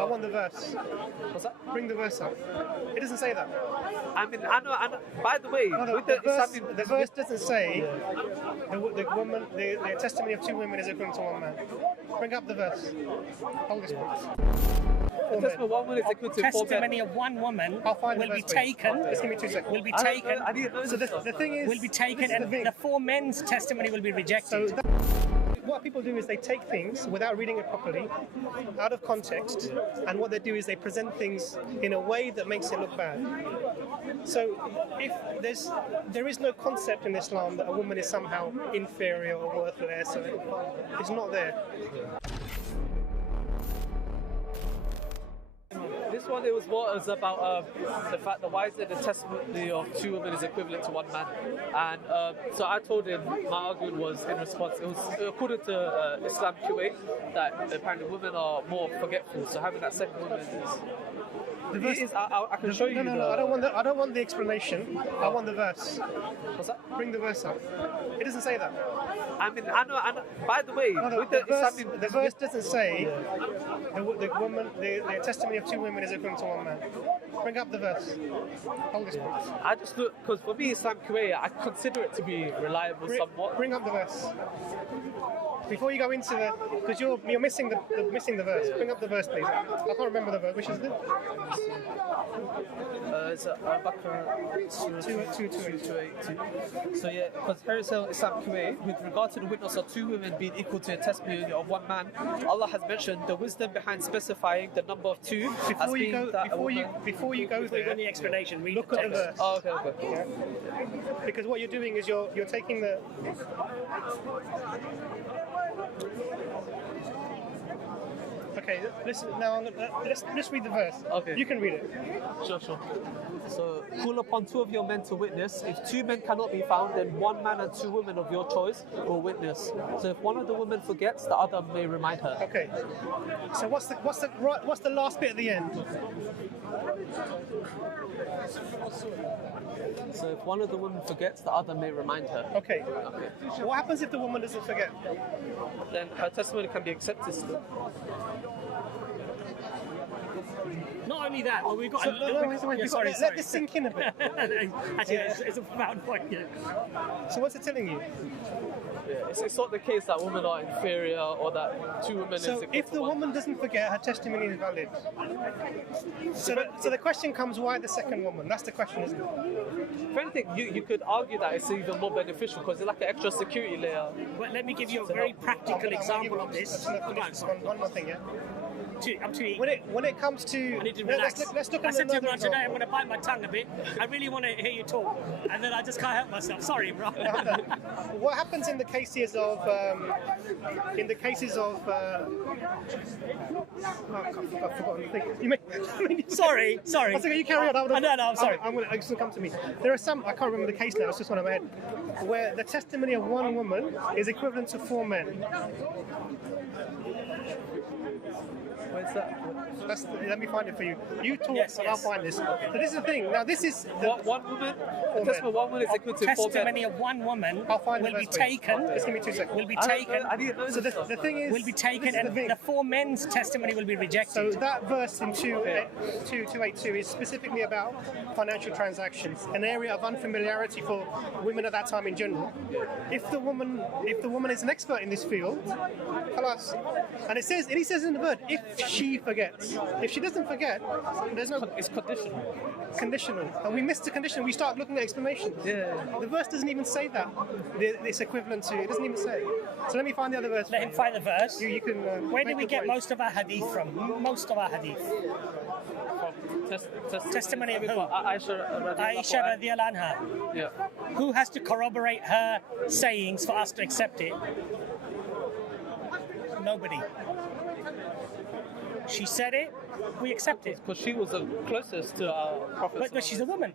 I want the verse. What's that? Bring the verse up. It doesn't say that. I mean, I know. By the way, with the verse doesn't say the testimony of two women is equivalent to one man. Bring up the verse. Hold this, please. The testimony of one woman is equivalent to four men. Testimony of one woman will be taken. Just give me 2 seconds. Will be taken. So the thing is, will be taken, and the four men's testimony will be rejected. So what people do is they take things without reading it properly, out of context, and what they do is they present things in a way that makes it look bad. So if there is no concept in Islam that a woman is somehow inferior or worthless, or it's not there. This one, it was about the fact that why is it the testimony of two women is equivalent to one man? And so I told him my argument was in response. It was according to Islam Kuwait that apparently women are more forgetful. So having that second woman is. The verse is. I can show you. No. I don't want the explanation. I want the verse. What's that? Bring the verse up. It doesn't say that. I mean, I know. By the way, the verse doesn't say the testimony of two women is equivalent to one man. Bring up the verse. Hold this, please. I just look because for me, Islam Kuwait, I consider it to be reliable somewhat. Bring up the verse. Before you go into the, because you're missing the verse. Bring up the verse, please. I can't remember the verse. Which is it? It's Al-Baqarah 282. So yeah, because here is Islam Kuwait, with regard to the witness of two women being equal to a testimony of one man, Allah has mentioned the wisdom behind specifying the number of two. Before you go there, the explanation, read look at the verse. Oh, okay. Yeah. Because what you're doing is you're taking the. Okay, listen. Now let's read the verse. Okay. You can read it. Sure. So, call upon two of your men to witness. If two men cannot be found, then one man and two women of your choice will witness. So, if one of the women forgets, the other may remind her. Okay. So, what's the last bit at the end? So, if one of the women forgets, the other may remind her. Okay. What happens if the woman doesn't forget? Then her testimony can be accepted still. Not only that, but we've got. Let this sink in a bit. Actually, it's a profound point. Yeah. So what's it telling you? Yeah, it's not the case that women are inferior or that two women. So if the woman doesn't forget, her testimony is valid. So the question comes, why the second woman? That's the question, isn't it? If anything, you could argue that it's even more beneficial because it's like an extra security layer. Well, let me give you a very practical example of this. One more thing, yeah. I'm too eager. When it comes to, I need to relax. Let's look at I said too another much today. I'm going to bite my tongue a bit. I really want to hear you talk, and then I just can't help myself. Sorry, bro. What happens in the cases of I've forgotten the thing. Sorry. That's okay, you carry on. No, I'm sorry. It's going to come to me. There are some, I can't remember the case now, it's just one in my head, where the testimony of one woman is equivalent to four men. Where's that? Let me find it for you. You talk, and I'll find this. So this is the thing. Now this is one woman. The testimony of one woman is equal to four men. Testimony of one woman will be taken. Just give me 2 seconds. Will be taken. So the thing is, will be taken, and the four men's testimony will be rejected. So that verse in 282 is specifically about financial transactions, an area of unfamiliarity for women at that time in general. If the woman is an expert in this field, خلاص. And he says in the verse, if she forgets. If she doesn't forget, there's no. It's conditional. Conditional. And we miss the condition. We start looking at explanations. Yeah. The verse doesn't even say that. It's equivalent to. It doesn't even say. So let me find the other verse. Let him find the verse. You can. Where did we get most of our hadith from? Most of our hadith. Testimony of who? Aisha radiallahu anha. Yeah. Who has to corroborate her sayings for us to accept it? Nobody. She said it, we accept it. Because she was the closest to our Prophet. But she's a woman.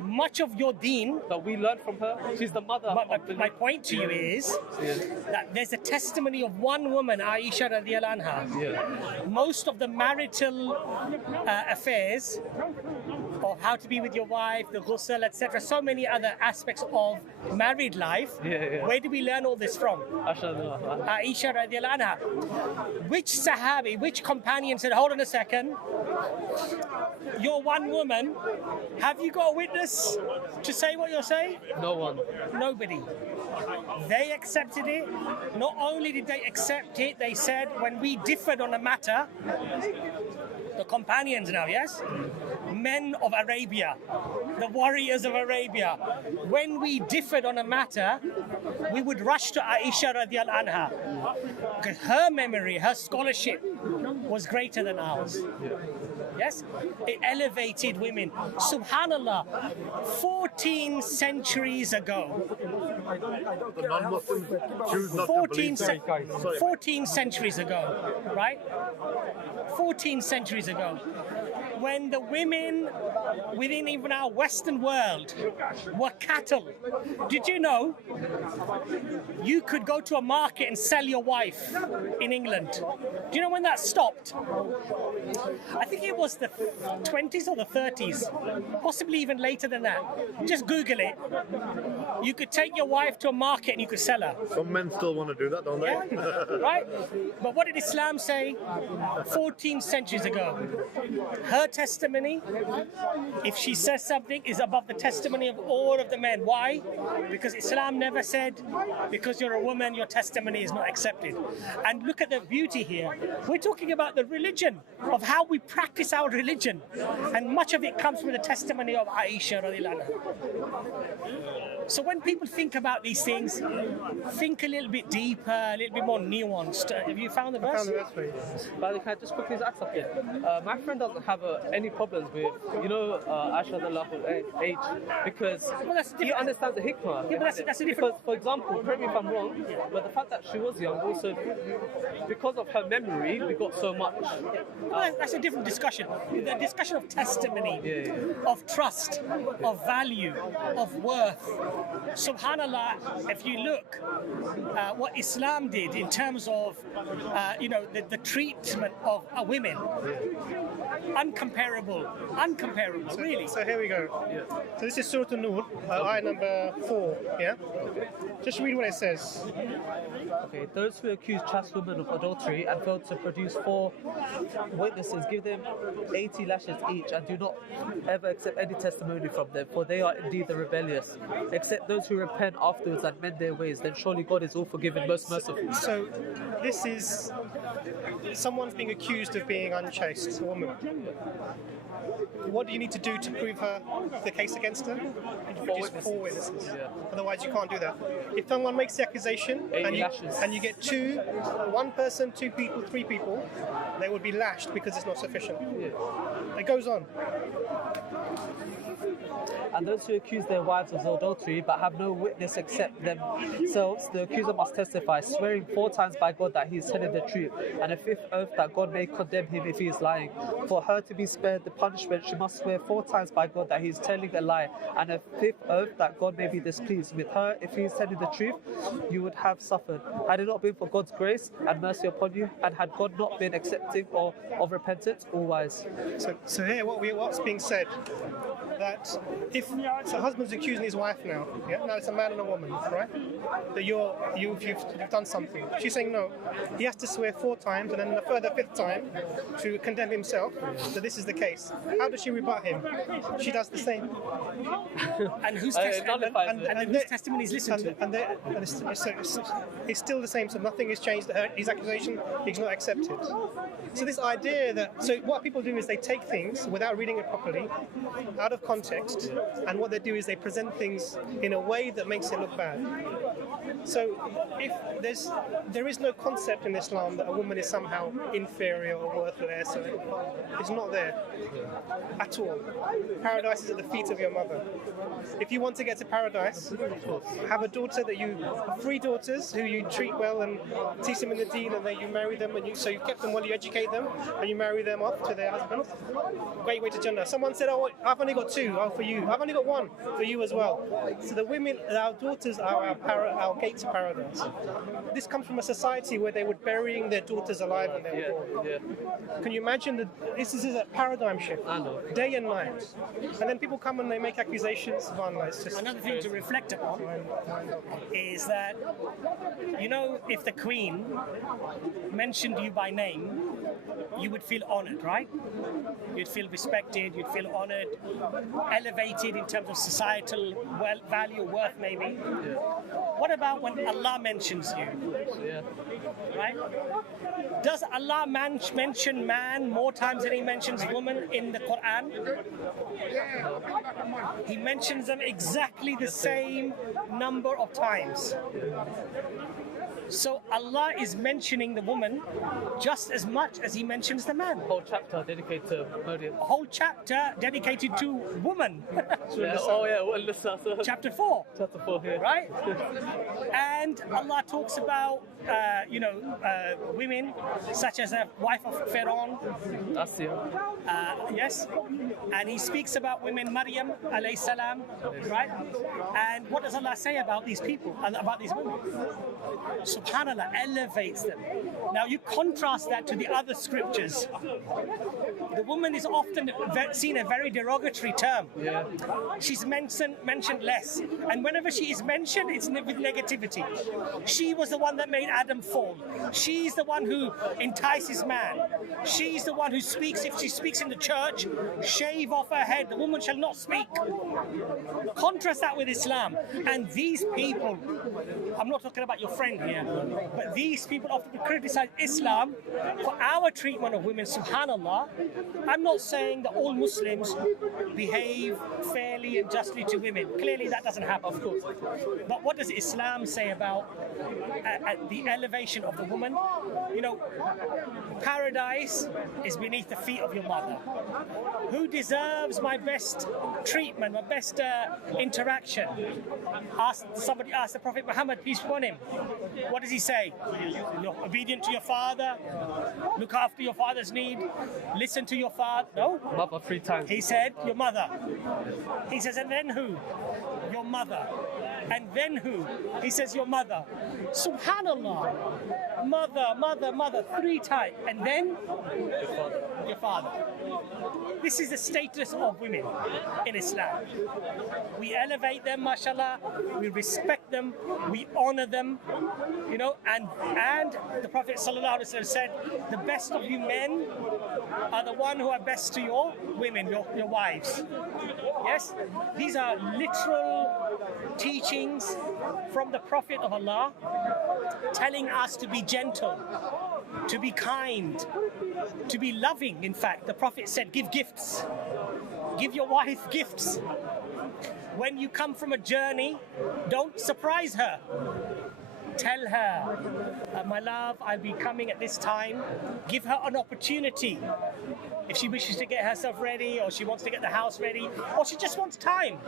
Much of your deen that we learned from her, she's the mother. My point to you is that there's a testimony of one woman, Aisha radiallahu anha. Yeah. Most of the marital affairs of how to be with your wife, the ghusl, etc. So many other aspects of married life. Where do we learn all this from? Aisha radiallahu anha. Which Sahabi, which companion said, hold on a second, you're one woman, have you got a witness to say what you're saying? No one. Nobody. They accepted it. Not only did they accept it, they said, when we differed on a matter, the companions now, yes? Men of Arabia, the warriors of Arabia. When we differed on a matter, we would rush to Aisha radiallahu anha. Because her memory, her scholarship was greater than ours. Yes? It elevated women. Subhanallah, 14 centuries ago. The non-Muslims choose not 14 to believe. 14 centuries ago, right? 14 centuries ago, when the women within even our Western world were cattle. Did you know you could go to a market and sell your wife in England? Do you know when that stopped? I think it was the 20s or the 30s, possibly even later than that. Just Google it. You could take your wife to a market and you could sell her. Some men still want to do that, don't they? Yeah, right? But what did Islam say 14 centuries ago? Her testimony, if she says something, is above the testimony of all of the men. Why? Because Islam never said, because you're a woman, your testimony is not accepted. And look at the beauty here. We're talking about the religion, of how we practice our religion. And much of it comes from the testimony of Aisha radiallahu anha. So when people think about these things, think a little bit deeper, a little bit more nuanced. Have you found the verse? I found the verse for you. But can I just quickly ask something? My friend doesn't have any problems with, Aisha radiallahu age, because he understands the hikmah. Yeah, but that's a different... Because, for example, correct me if I'm wrong, but the fact that she was young, also, because of her memory, we got so much. Well, that's a different discussion. The discussion of testimony, of trust, of value, of worth. Subhanallah, if you look what Islam did in terms of, the treatment of women, uncomparable, really. So here we go. So this is Surah An-Nur, ayah number 4, yeah? Just read what it says. Okay, those who accuse chaste women of adultery and fail to produce 4 witnesses, give them 80 lashes each, and do not ever accept any testimony from them, for they are indeed the rebellious. Except those who repent afterwards and mend their ways, then surely God is all forgiving, most merciful. So this is someone's being accused of being unchaste, a woman. What do you need to do to prove the case against her? Produce 4 witnesses. Otherwise, you can't do that. If someone makes the accusation and you get 1 person, 2 people, 3 people, they would be lashed because it's not sufficient. It goes on. And those who accuse their wives of adultery but have no witness except themselves, the accuser must testify, swearing 4 times by God that he is telling the truth, and a 5th oath that God may condemn him if he is lying. For her to be spared the punishment, she must swear 4 times by God that he is telling a lie, and a 5th oath that God may be displeased with her if he is telling the truth. You would have suffered had it not been for God's grace and mercy upon you, and had God not been accepting of repentance, all wise. So here, what's being said, that if a husband's accusing his wife now it's a man and a woman, right? That you've done something. She's saying no. He has to swear 4 times, and then a further 5th time to condemn himself that this is the case. How does she rebut him? She does the same. And whose testimony is listened to? It's still the same. So nothing has changed. His accusation is not accepted. So this idea so what people do is they take things without reading it properly, out of context, and what they do is they present things in a way that makes it look bad. So if there is no concept in Islam that a woman is somehow inferior or worthless, it's not there at all. Paradise is at the feet of your mother. If you want to get to paradise, have a daughter 3 daughters who you treat well and teach them in the deen, and then you marry them, and so you kept them while you educate them, and you marry them off to their husbands. Great way to Jannah. Someone said, "Oh, I've only got 2. Oh, for you. I've only got 1 for you as well." So the women, our daughters, are our gate to paradise. This comes from a society where they were burying their daughters alive when they were born. Can you imagine that this is paradigm shift, I know. day and night. And then people come and they make accusations. It's just Another thing to reflect upon is that, you know, if the Queen mentioned you by name, you would feel honored, right? You'd feel respected, you'd feel honored, elevated in terms of societal value, worth maybe. Yeah. What about when Allah mentions you, Yeah. right? Does Allah mention man more times than he mentions woman in the Quran? He mentions them exactly the same number of times. So Allah is mentioning the woman just as much as he mentions the man. Whole chapter dedicated to Maryam. A whole chapter dedicated to woman. Yeah. Oh yeah. Well, listen. Chapter 4. Chapter 4 here. Right? And Allah talks about, women such as a wife of Pharaoh. Asya. Yes. And he speaks about women, Maryam, alayhi salam, right? And what does Allah say about these people, about these women? SubhanAllah, elevates them. Now you contrast that to the other scriptures. The woman is often seen a very derogatory term. Yeah. She's mentioned less. And whenever she is mentioned, it's with negativity. She was the one that made Adam fall. She's the one who entices man. She's the one who speaks. If she speaks in the church, shave off her head. The woman shall not speak. Contrast that with Islam. And these people, I'm not talking about your friend here, but these people often criticize Islam for our treatment of women, subhanAllah. I'm not saying that all Muslims behave fairly and justly to women. Clearly that doesn't happen, of course. But what does Islam say about the elevation of the woman? You know, paradise is beneath the feet of your mother. Who deserves my best treatment, my best interaction? Somebody asked the Prophet Muhammad, peace be upon him. What does he say? You're obedient to your father, look after your father's need, listen to your father. No? Mother 3 times. He said, your mother. He says, and then who? Your mother. And then who? He says, your mother. Subhanallah. Mother, 3 times. And then? Your father. This is the status of women in Islam. We elevate them, mashallah. We respect them. We honor them. You know, and the Prophet ﷺ said, the best of you men are the one who are best to your women, your wives. Yes? These are literal teachings from the Prophet of Allah telling us to be gentle, to be kind, to be loving. In fact, the Prophet said, give gifts. Give your wife gifts. When you come from a journey, don't surprise her. Tell her, my love, I'll be coming at this time. Give her an opportunity. If she wishes to get herself ready, or she wants to get the house ready, or she just wants time.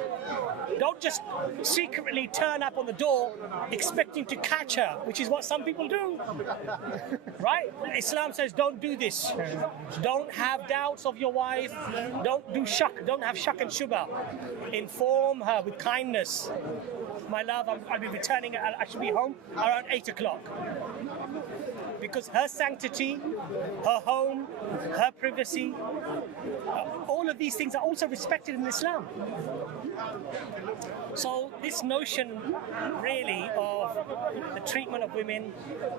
Don't just secretly turn up on the door expecting to catch her, which is what some people do. Right? Islam says don't do this. Don't have doubts of your wife. Don't have shak and shubha. Inform her with kindness. My love, I'll be returning, I should be home around 8 o'clock. Because her sanctity, her home, her privacy, all of these things are also respected in Islam. So this notion really of the treatment of women,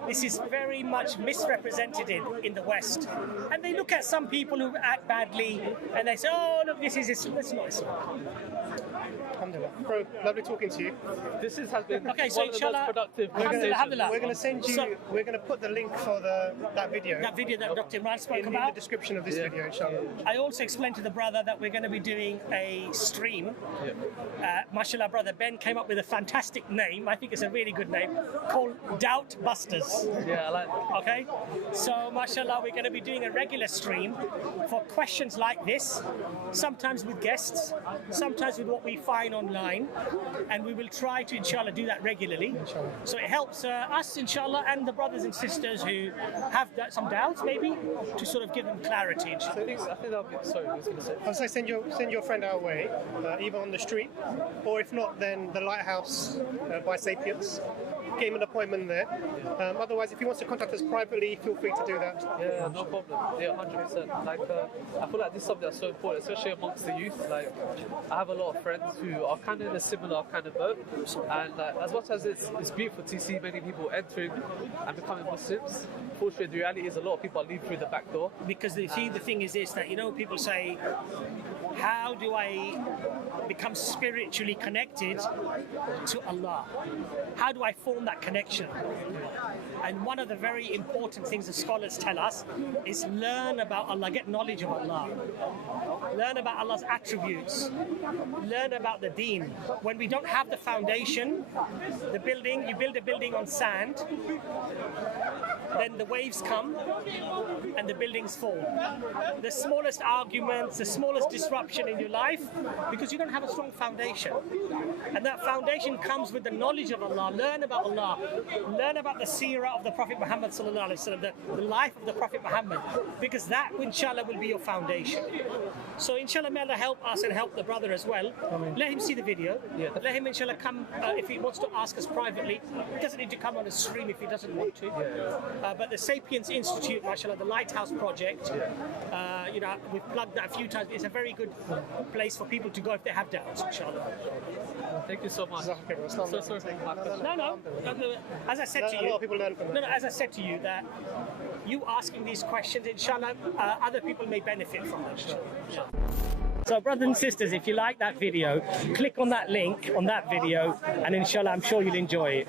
this is very much misrepresented in the West. And they look at some people who act badly and they say, oh, look, this is Islam. It's not Islam. Alhamdulillah. Bro, lovely talking to you. This has been Okay, so one of the most productive conversations. Alhamdulillah. We're going to send you. We're going to put the link for that video. That video that Dr. Imran spoke in about. the description of this video, inshallah. I also explained to the brother that we're going to be doing a stream. Mashallah, brother Ben came up with a fantastic name. I think it's a really good name, called Doubt Busters. Yeah, I like that. Okay, so mashallah, we're going to be doing a regular stream for questions like this, sometimes with guests, sometimes with what we find online, and we will try to, inshallah, do that regularly. So it helps us, inshallah, and the brothers and sisters who have some doubts, maybe, to sort of give them clarity. I think that'll be, sorry, I was going to say. I was going to say send your friend our way, either on the street, or if not, then the lighthouse by Sapiens. get him an appointment there. Otherwise, if he wants to contact us privately, feel free to do that. Yeah, no problem. Yeah, 100%. Like, I feel like this is something that's so important, especially amongst the youth. Like, I have a lot of friends who are kind of in a similar kind of boat, and as much as it's beautiful to see many people entering and becoming Muslims, unfortunately, the reality is a lot of people are leaving through the back door. Because the thing is this, that, you know, people say, how do I become spiritually connected to Allah? How do I form that connection? And one of the very important things the scholars tell us is learn about Allah, get knowledge of Allah, learn about Allah's attributes, learn about the deen. When we don't have the foundation, the building, you build a building on sand, then the waves come and the buildings fall. The smallest arguments, the smallest disruption in your life, because you don't have a strong foundation. And that foundation comes with the knowledge of Allah. Learn about Allah, learn about the seerah of the Prophet Muhammad sallallahu alaihi wasallam, the life of the Prophet Muhammad, because that, inshallah, will be your foundation. So inshallah, may Allah help us and help the brother as well. Let him see the video. Let him inshallah come, if he wants to ask us privately. He doesn't need to come on a stream if he doesn't want to. But the Sapiens Institute, mashallah, the Lighthouse Project, you know, we've plugged that a few times. It's a very good place for people to go if they have doubts, inshallah. Thank you so much. So sorry for my question. No. As I said to you, a lot of people learn from that. as I said to you, that you asking these questions, inshallah, other people may benefit from them. So brothers and sisters, if you like that video, click on that link on that video, and inshallah, I'm sure you'll enjoy it.